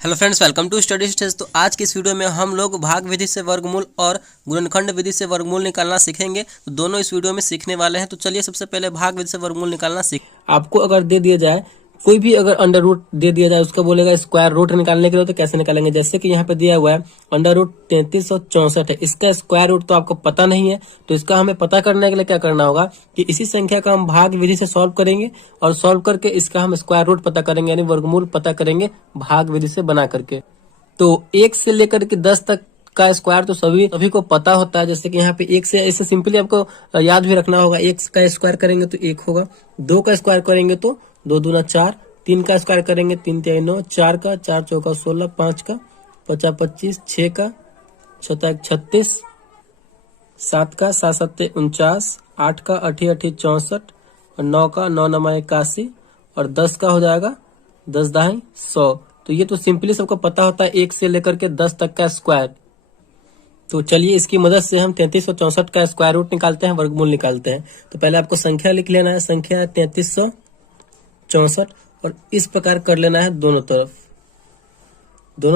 Hello friends, welcome to study stage. तो आज की इस वीडियो में हम लोग भाग विधि से वर्गमूल और गुणनखंड विधि से वर्गमूल निकालना सीखेंगे। तो दोनों इस वीडियो में सीखने वाले हैं। तो चलिए सबसे पहले भाग विधि से वर्गमूल निकालना सीख। आपको अगर दे दिया जाए कोई भी अगर अंडर रूट दे दिया जाए, उसका बोलेगा स्क्वायर रूट निकालने के लिए, तो कैसे निकालेंगे। जैसे कि यहाँ पे दिया हुआ है अंडर रूट 3364 है, इसका स्क्वायर रूट तो आपको पता नहीं है, तो इसका हमें पता करने के लिए क्या करना होगा कि इसी संख्या का हम भाग विधि से सॉल्व करेंगे और सॉल्व करके इसका हम स्क्वायर रूट पता करेंगे, यानी वर्गमूल पता करेंगे भाग विधि से बना करके। तो 1 से लेकर के 10 तक का स्क्वायर तो सभी को पता होता है। जैसे कि यहाँ पे 1 से ऐसे सिंपली आपको याद भी रखना होगा। 1 का स्क्वायर करेंगे तो 1 होगा, 2 का स्क्वायर करेंगे तो 2 दूना 4, 3 का स्क्वायर करेंगे 3 तिहाई 9, 4 का 4 चौका 16, 5 का 50 25, 6 का 6 36, 7 का 7 7 49, 8 का 8 8 64 और 9 का 9 9 81 और 10 का हो जाएगा 10 दाई 100। तो ये तो सिंपली सबको पता होता है 1 से लेकर के 10 तक का स्क्वायर। तो चलिए इसकी मदद से हम 3364 का स्क्वायर रूट निकालते हैं, वर्गमूल निकालते हैं। तो पहले आपको संख्या लिख लेना है, संख्या है 3364 और इस प्रकार कर लेना है दोनों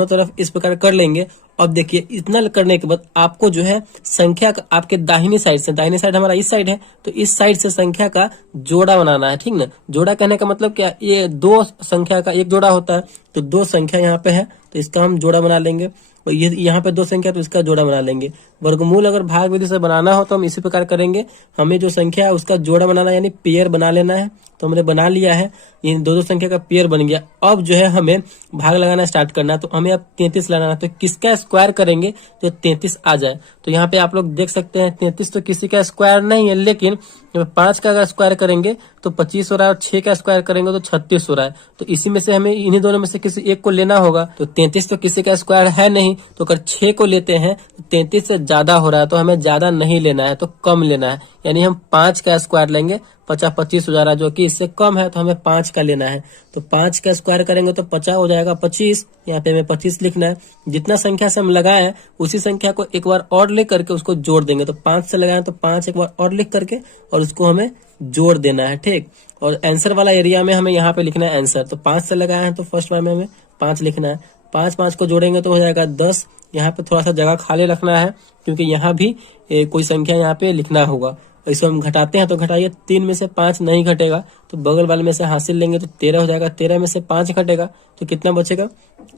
तरफ इस प्रकार कर लेंगे। अब देखिए इतना करने के बाद आपको जो है संख्या का आपके दाहिनी साइड हमारा इस साइड है, तो इस साइड से संख्या का जोड़ा बनाना है, ठीक ना। जोड़ा कहने का मतलब क्या, ये दो संख्या का एक जोड़ा होता है, तो दो संख्या यहाँ पे है तो इसका हम जोड़ा बना लेंगे, और ये यहाँ पे दो संख्या तो इसका जोड़ा बना लेंगे। वर्गमूल अगर भाग विधि से बनाना हो तो हम इसी प्रकार करेंगे। हमें जो संख्या है उसका जोड़ा बनाना यानी पेयर बना लेना है, तो हमने बना लिया है। इन दो संख्या का पेयर बन गया। अब जो है हमें भाग लगाना स्टार्ट करना है, तो हमें अब 33 लगाना है। तो किसका स्क्वायर करेंगे तो 33 आ जाए। तो यहाँ पे आप लोग देख सकते हैं 33 तो किसी का स्क्वायर नहीं है, लेकिन 5 का अगर स्क्वायर करेंगे तो 25 हो रहा है और 6 का स्क्वायर करेंगे तो 36 हो रहा है। तो इसी में से हमें इन्हीं दोनों में से किसी एक को लेना होगा। तो 33 तो किसी का स्क्वायर है नहीं, तो अगर 6 को लेते हैं तो 33 से ज्यादा हो रहा है, तो हमें ज्यादा नहीं लेना है, तो कम लेना है। यानी हम 5 का स्क्वायर लेंगे, 50 25 हो जा रहा है, जो कि इससे कम है, तो हमें 5 का लेना है। तो 5 का स्क्वायर करेंगे तो 50 हो जाएगा 25, यहाँ पे हमें 25 लिखना है। जितना संख्या से हम लगाए उसी संख्या को एक बार और लिख करके उसको जोड़ देंगे। तो 5 से लगाए तो 5 एक बार और लिख करके और उसको हमें जोड़ देना है, ठीक। और आंसर वाला एरिया में हमें यहाँ पे लिखना है आंसर। तो 5 से लगाए हैं तो फर्स्ट बार में हमें 5 लिखना है। 5 को जोड़ेंगे तो हो जाएगा 10। यहाँ पे थोड़ा सा जगह खाली रखना है, क्योंकि यहाँ भी कोई संख्या यहाँ पे लिखना होगा। इसको हम घटाते हैं तो घटाइए, 3 में से 5 नहीं घटेगा तो बगल वाले में से हासिल लेंगे तो 13 हो जाएगा। 13 में से 5 घटेगा तो कितना बचेगा,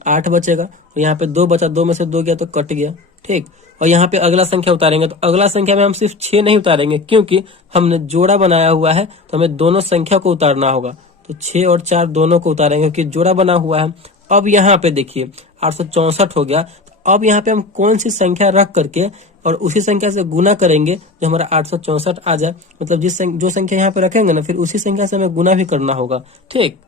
8 बचेगा। तो यहाँ पे 2 बचा, 2 में से 2 गया तो कट गया, ठीक। और यहाँ पे अगला संख्या उतारेंगे, तो अगला संख्या में हम सिर्फ 6 नहीं उतारेंगे, क्योंकि हमने जोड़ा बनाया हुआ है, तो हमें दोनों संख्या को उतारना होगा। तो 6 और 4 दोनों को उतारेंगे क्योंकि जोड़ा बना हुआ है। अब यहाँ पे देखिए 864 हो गया। अब यहाँ पे हम कौन सी संख्या रख करके और उसी संख्या से गुना करेंगे जो हमारा 864 आ जाए। मतलब जो संख्या यहाँ पे रखेंगे ना, फिर उसी संख्या से हमें गुना भी करना होगा, ठीक।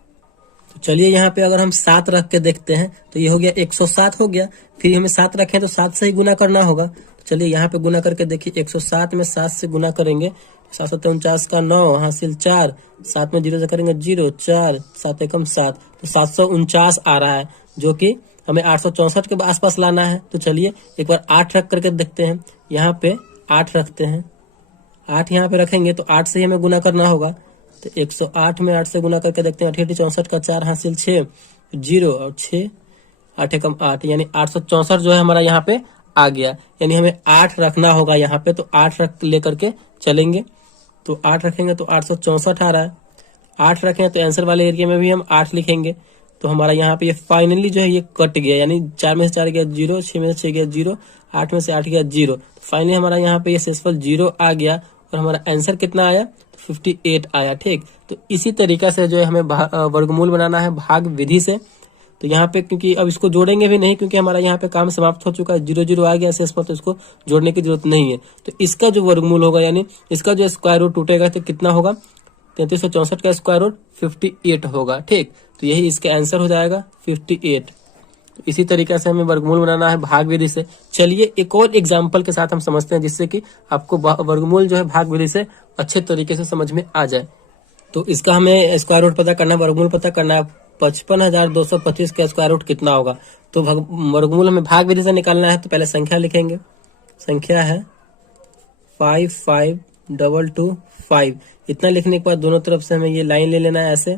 तो चलिए यहाँ पे अगर हम 7 रख के देखते हैं तो ये हो गया 107 हो गया। फिर हमें 7 रखें तो 7 से ही गुना करना होगा। तो चलिए यहाँ पे गुना करके देखिए, 107 में 7 से गुना करेंगे, 7 7 49 का 9 हासिल 4, 7 में 0 से करेंगे 0, 4 7 एकम 7, तो 749 आ रहा है, जो कि हमें 864 के आसपास लाना है। तो चलिए एक बार 8 रख करके देखते हैं। यहाँ पे 8 रखते हैं, 8 यहाँ पे रखेंगे तो 8 से ही हमें गुना करना होगा। तो 108 में 8 से गुना करके देखते हैं, 8 64 का 4 हासिल 6, 0 और 6 8 एकम 8, यानी 864 जो है हमारा यहाँ पे आ गया। यानी हमें 8 रखना होगा यहाँ पे, तो 8 रख लेकर के चलेंगे। तो 8 रखेंगे तो 864 आ रहा है। 8 रखें तो आंसर वाले एरिया में भी हम 8 लिखेंगे। तो हमारा यहाँ पे ये फाइनली जो है ये कट गया, यानी 4 में से 4 गया 0, 6 में से 6 गया 0, 8 में से 8 गया 0। तो फाइनली हमारा यहाँ पे ये शेषफल 0 आ गया और हमारा आंसर कितना आया, 58 आया, ठीक। तो इसी तरीका से जो है हमें वर्गमूल बनाना है भाग विधि से। तो यहाँ पे क्योंकि अब इसको जोड़ेंगे भी नहीं, क्योंकि हमारा यहाँ पे काम समाप्त हो चुका है, 0 0 आ गया शेषफल, तो इसको जोड़ने की जरूरत नहीं है। तो इसका जो वर्गमूल होगा, यानी इसका जो स्क्वायर रूट टूटेगा तो कितना होगा, 3364 का स्क्वायर रूट 58 होगा, ठीक। तो यही इसका आंसर हो जाएगा 58। तो इसी तरीके से हमें वर्गमूल बनाना है भाग विधि से। चलिए एक और एग्जांपल के साथ हम समझते हैं, जिससे कि आपको वर्गमूल जो है भाग विधि से अच्छे तरीके से समझ में आ जाए। तो इसका हमें स्क्वायर रूट पता करना है, वर्गमूल पता करना है। 55,225 का स्क्वायर रूट कितना होगा। तो वर्गमूल हमें भाग विधि से निकालना है। तो पहले संख्या लिखेंगे, संख्या है 552225। इतना लिखने के बाद दोनों तरफ से हमें ये लाइन ले लेना है ऐसे,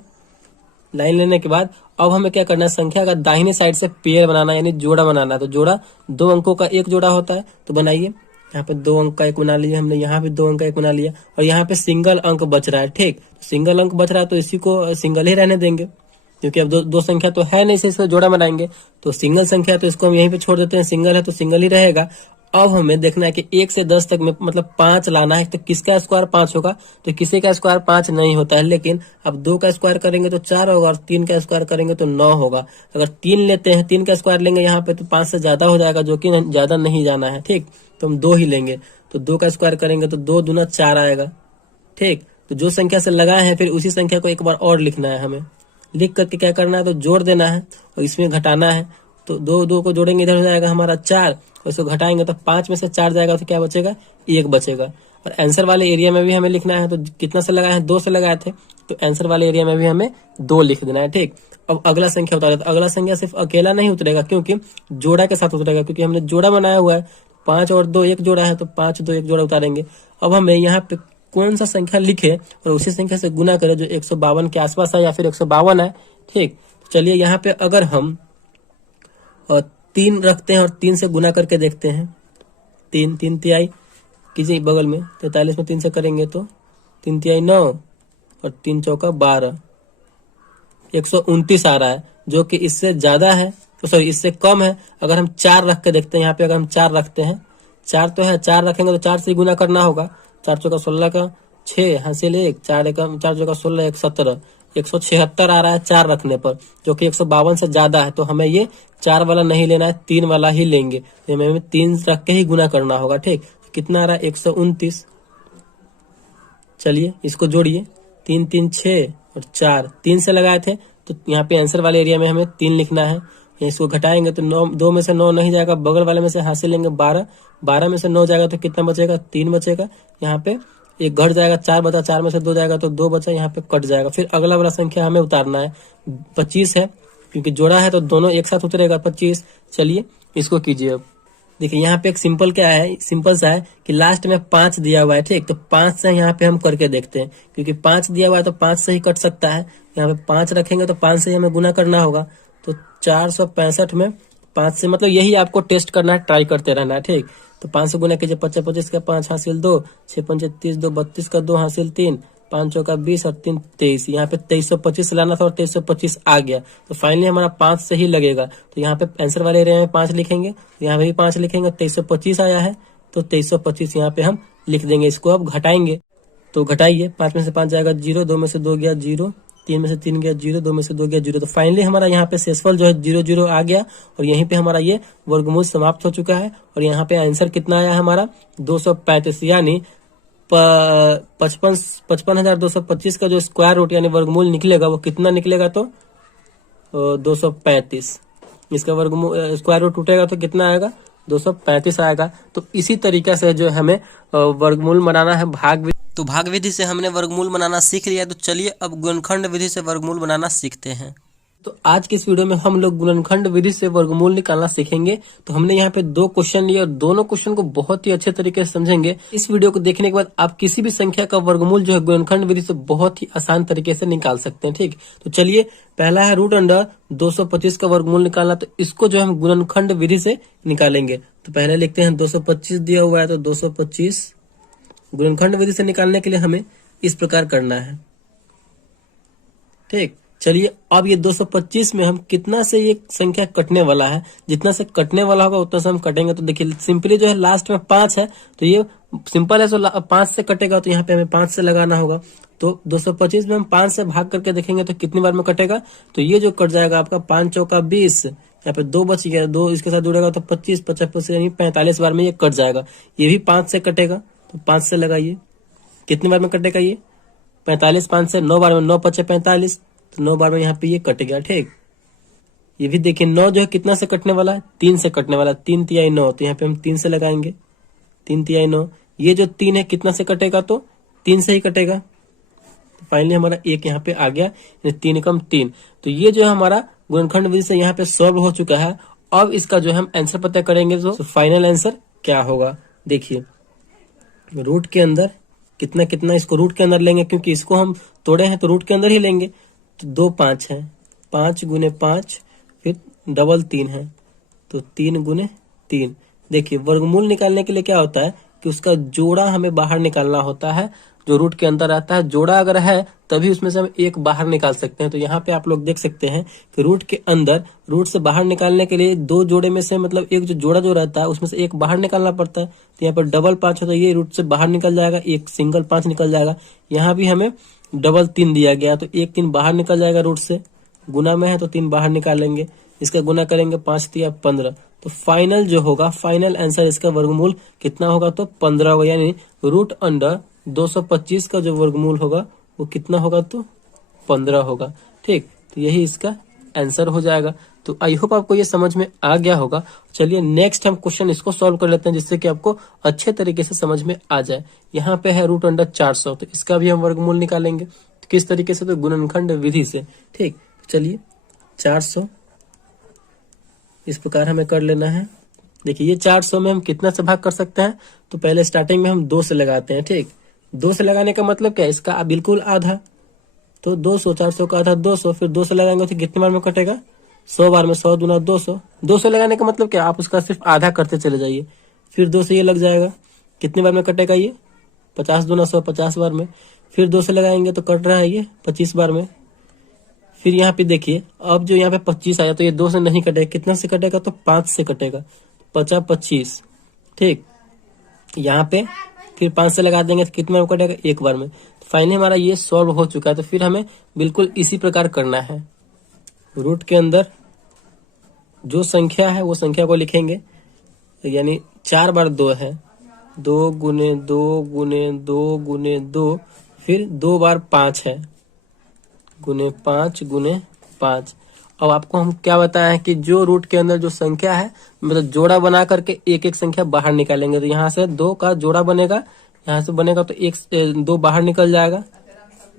लाइन लेने के बाद अब हमें क्या करना है, संख्या का दाहिनी साइड से पेयर बनाना है, यानी जोड़ा बनाना है। तो जोड़ा 2 अंकों का एक जोड़ा होता है, तो बनाइए। यहाँ पे 2 अंक का एक बना लिया हमने, यहाँ भी 2 अंक का एक बना लिया, और यहाँ पे सिंगल अंक बच रहा है। ठीक, सिंगल अंक बच रहा है तो इसी को सिंगल ही रहने देंगे, क्योंकि अब दो संख्या तो है नहीं, इससे जोड़ा बनाएंगे। तो सिंगल संख्या तो इसको हम यहीं पे छोड़ देते हैं, सिंगल है तो सिंगल ही रहेगा। अब हमें देखना है कि 1 से 10 तक में मतलब 5 लाना है। तो किसका स्क्वायर 5 होगा, तो किसी का स्क्वायर 5 नहीं होता है, लेकिन अब 2 का स्क्वायर करेंगे तो 4 होगा, और 3 का स्क्वायर करेंगे तो 9 होगा। अगर 3 लेते हैं, 3 का स्क्वायर लेंगे यहाँ पे तो 5 से ज्यादा हो जाएगा, जो कि ज्यादा नहीं जाना है। ठीक, तो हम 2 ही लेंगे। तो 2 का स्क्वायर करेंगे तो 2 दूना 4 आएगा। ठीक, तो जो संख्या से लगाए हैं फिर उसी संख्या को एक बार और लिखना है हमें। लिख करके क्या करना है, तो जोड़ देना है और इसमें घटाना है। तो 2 को जोड़ेंगे, इधर हो जाएगा हमारा 4, और इसको घटाएंगे तो 5 में से 4 जाएगा, तो क्या बचेगा, 1 बचेगा। और आंसर वाले एरिया में भी हमें लिखना है। तो कितना से लगाए हैं, 2 से लगाए थे, तो आंसर वाले एरिया में भी हमें 2 लिख देना है। ठीक, अब अगला संख्या उतारे, तो अगला संख्या सिर्फ अकेला नहीं उतरेगा, क्योंकि जोड़ा के साथ उतरेगा, क्योंकि हमने जोड़ा बनाया हुआ है। 5 और 2 एक जोड़ा है, तो 5 2 एक जोड़ा उतारेंगे। अब हमें यहाँ पे कौन सा संख्या लिखे और उसी संख्या से गुना करें जो 152 के आसपास है या फिर 152 है। ठीक, चलिए यहाँ पे अगर हम 3 रखते हैं और 3 से गुना करके देखते हैं। 3 तिहाई कीजिए बगल में, 43 में 3 से करेंगे तो 3 तिहाई 9 और 3 चौका 12, 129 आ रहा है, जो कि इससे ज्यादा है, तो सॉरी इससे कम है। अगर हम 4 रख के देखते हैं, यहाँ पे अगर हम 4 रखते हैं, 4 तो है, 4 रखेंगे तो 4 से गुना करना होगा। 4 चौका 16 का 6 हासिल 1, 4 चौका 16 1 17, 176 आ रहा है 4 रखने पर, जो कि 152 से ज्यादा है। तो हमें ये 4 वाला नहीं लेना है, 3 वाला ही लेंगे। हमें 3 रख के ही गुना करना होगा। ठीक, कितना आ रहा है, 129। चलिए इसको जोड़िए, 3 3 6 और 4, 3 से लगाए थे, तो यहाँ पे आंसर वाले एरिया में हमें 3 लिखना है। इसको घटाएंगे तो 9, 2 में से 9 नहीं जाएगा, बगल वाले में से हासिल लेंगे 12, 12 में से 9 जाएगा तो कितना बचेगा, 3 बचेगा। यहाँ पे एक घट जाएगा, 4 बचा, 4 में से 2 जाएगा तो 2 बचा, यहाँ पे कट जाएगा। फिर अगला वाला संख्या हमें उतारना है, 25 है, क्योंकि जोड़ा है तो दोनों एक साथ उतरेगा 25। चलिए इसको कीजिए। अब देखिए यहाँ पे एक सिंपल क्या है, सिंपल सा है कि लास्ट में 5 दिया हुआ है। ठीक, तो 5 से यहाँ पे हम करके देखते हैं, क्योंकि 5 दिया हुआ है तो 5 से ही कट सकता है। यहाँ पे 5 रखेंगे तो 5 से ही हमें गुना करना होगा। तो 465 में 5 से, मतलब यही आपको टेस्ट करना है, ट्राई करते रहना है। ठीक, तो 5 से गुना कीजिए, 25 25 का 5 हासिल 2, 6 5 30 2 32 का 2 हासिल 3, 5 चौका 20 और 3 23। यहाँ पे 2325 लाना था और 2325 आ गया, तो फाइनली हमारा 5 से ही लगेगा। तो यहाँ पे आंसर वाले एरिया में 5 लिखेंगे, तो यहाँ पे भी 5 लिखेंगे। 2325 आया है तो 2325 यहाँ पे हम लिख देंगे। इसको अब घटाएंगे, तो घटाइए, 5 में से 5 जाएगा 0, 2 में से 2 गया 0, 3 में से 3 गया 0, 2 में से 2 गया 0। तो फाइनली हमारा यहाँ पे शेषफल जो है 0 0 आ गया, और यहीं पे हमारा ये वर्गमूल समाप्त हो चुका है। और यहाँ पे आंसर कितना आया हमारा, 235, यानी 55,225 का जो स्क्वायर रूट यानी वर्गमूल निकलेगा वो कितना निकलेगा, तो 235। इसका वर्गमूल स्क्वायर रूट टूटेगा तो कितना आएगा, 235 आएगा। तो इसी तरीके से जो हमें वर्गमूल बनाना है भाग विधि। तो भाग विधि से हमने वर्गमूल बनाना सीख लिया, तो चलिए अब गुणनखंड विधि से वर्गमूल बनाना सीखते हैं। तो आज की इस वीडियो में हम लोग गुणनखंड विधि से वर्गमूल निकालना सीखेंगे। तो हमने यहाँ पे 2 क्वेश्चन लिए और दोनों क्वेश्चन को बहुत ही अच्छे तरीके से समझेंगे। इस वीडियो को देखने के बाद आप किसी भी संख्या का वर्गमूल जो है गुणनखंड विधि से बहुत ही आसान तरीके से निकाल सकते हैं। ठीक, तो चलिए, पहला है रूट अंडर 225 का वर्गमूल निकालना, तो इसको जो हम गुणनखंड विधि से निकालेंगे। तो पहले लिखते हैं 225 दिया हुआ है, तो 225 गुणनखंड विधि से निकालने के लिए हमें इस प्रकार करना है। ठीक, चलिए अब ये 225 में हम कितना से ये संख्या कटने वाला है, जितना से कटने वाला होगा उतना से हम कटेंगे। तो देखिए सिंपली जो है लास्ट में 5 है, तो ये सिंपल है, तो 5 से कटेगा, तो यहाँ पे हमें 5 से लगाना होगा। तो 225 में हम 5 से भाग करके देखेंगे तो कितनी बार में कटेगा, तो ये जो कट जाएगा आपका 5 चौका 20, यहाँ पे 2 बच गया, 2 इसके साथ जुड़ेगा तो 25 55 यानी 45 बार में ये कट जाएगा। ये भी 5 से कटेगा, तो 5 से लगाइए, कितनी बार में कटेगा ये 45, 5 से 9 बार में, 9 पचे 45, तो 9 बार में यहाँ पे ये कट गया। ठीक, ये भी देखिए 9 जो है कितना से कटने वाला है, 3 से कटने वाला है, 3 तिहाई 9, तो यहाँ पे हम 3 से लगाएंगे, 3 तिहाई 9। ये जो 3 है कितना से कटेगा, तो 3 से ही कटेगा। तो फाइनली हमारा 1 यहाँ पे आ गया, 3 एकम 3। तो ये जो है हमारा गुणनखंड विधि से यहाँ पे सॉल्व हो चुका है। अब इसका जो हम आंसर पता करेंगे, तो फाइनल आंसर क्या होगा। देखिए रूट के अंदर कितना कितना, इसको रूट के अंदर लेंगे, क्योंकि इसको हम तोड़े हैं तो रूट के अंदर ही लेंगे। तो 2 5 है, 5 गुने 5, फिर डबल 3 है, तो 3 गुने 3। देखिए वर्गमूल निकालने के लिए क्या होता है कि उसका जोड़ा हमें बाहर निकालना होता है, जो रूट के अंदर आता है। जोड़ा अगर है तभी उसमें से हम एक बाहर निकाल सकते हैं। तो यहाँ पे आप लोग देख सकते हैं कि रूट के अंदर रूट से बाहर निकालने के लिए दो जोड़े में से मतलब एक जो जोड़ा जो रहता है उसमें से एक बाहर निकालना पड़ता है। तो यहाँ पर डबल 5 है तो ये रूट से बाहर निकल जाएगा, एक सिंगल 5 निकल जाएगा। यहाँ भी हमें डबल 3 दिया गया तो एक 3 बाहर निकल जाएगा रूट से, गुना में है तो 3 बाहर निकालेंगे, इसका गुना करेंगे 5 तिया 15। तो फाइनल जो होगा, फाइनल आंसर इसका वर्गमूल कितना होगा तो 15 होगा, यानी रूट अंडर 225 का जो वर्गमूल होगा वो कितना होगा तो 15 होगा। ठीक, तो यही इसका आंसर हो जाएगा। तो आई होप आपको ये समझ में आ गया होगा। चलिए नेक्स्ट हम क्वेश्चन इसको सॉल्व कर लेते हैं जिससे कि आपको अच्छे तरीके से समझ में आ जाए। यहाँ पे है रूट अंडर 400, तो इसका भी हम वर्गमूल निकालेंगे। तो किस तरीके से, तो गुणनखंड विधि से। ठीक, चलिए 400 इस प्रकार हमें कर लेना है। देखिए ये 400 में हम कितना से भाग कर सकते हैं, तो पहले स्टार्टिंग में हम 2 से लगाते हैं। ठीक, 2 से लगाने का मतलब क्या है, इसका बिल्कुल आधा, तो 200, 400 का आधा 200, फिर 2 से लगाएंगे तो कितने बार में कटेगा, 100 बार में, 100 दूना 200। 2 से लगाने का मतलब क्या, आप उसका सिर्फ आधा करते चले जाइए, फिर 2 से ये लग जाएगा, कितने बार में कटेगा ये, 50 दूना 100, 50 बार में। फिर 2 से लगाएंगे तो कट रहा है ये 25 बार में। फिर यहाँ पे देखिए अब जो यहाँ पे 25 आया तो ये 2 से नहीं कटेगा, कितना से कटेगा तो 5 से कटेगा, 50 25। ठीक, यहाँ पे फिर 5 से लगा देंगे तो कितने बार कटेगा, एक बार में। फाइनली हमारा ये सॉल्व हो चुका है। तो फिर हमें बिल्कुल इसी प्रकार करना है। रूट के अंदर जो संख्या है वो संख्या को लिखेंगे, यानी 4 बार 2 है, 2 गुने 2 गुने 2 गुने 2, फिर 2 बार 5 है, गुने 5 गुने 5। अब आपको हम क्या बताया है कि जो रूट के अंदर जो संख्या है मतलब जोड़ा बना करके एक एक संख्या बाहर निकालेंगे। तो यहाँ से 2 का जोड़ा बनेगा, यहाँ से बनेगा तो 2 बाहर निकल जाएगा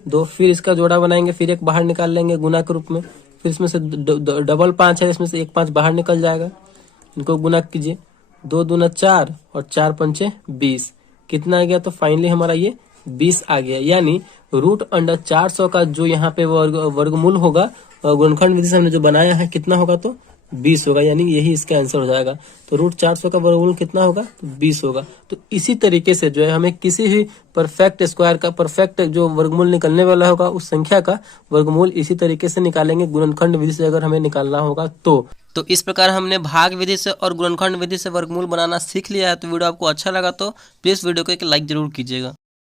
2, फिर इसका जोड़ा बनाएंगे, फिर एक बाहर निकाल लेंगे गुना के रूप में, फिर इसमें से डबल 5 है, इसमें से एक 5 बाहर निकल जाएगा, इनको गुना कीजिए, 2 दूना 4 और 4 पंचे 20, कितना आ गया तो फाइनली हमारा ये 20 आ गया। यानी रूट अंडर 400 का जो यहाँ पे वर्गमूल होगा गुणनखंड विधि से हमने जो बनाया है कितना होगा तो 20 होगा, यानी यही इसका आंसर हो जाएगा। तो रूट 400 का वर्गमूल कितना होगा तो 20 होगा। तो इसी तरीके से जो है हमें किसी भी परफेक्ट स्क्वायर का परफेक्ट जो वर्गमूल निकलने वाला होगा उस संख्या का वर्गमूल इसी तरीके से निकालेंगे गुणनखंड विधि से, अगर हमें निकालना होगा तो इस प्रकार हमने भाग विधि से और गुणनखंड विधि से वर्गमूल बनाना सीख लिया है। तो वीडियो आपको अच्छा लगा तो प्लीज़ वीडियो को एक लाइक जरूर कीजिएगा।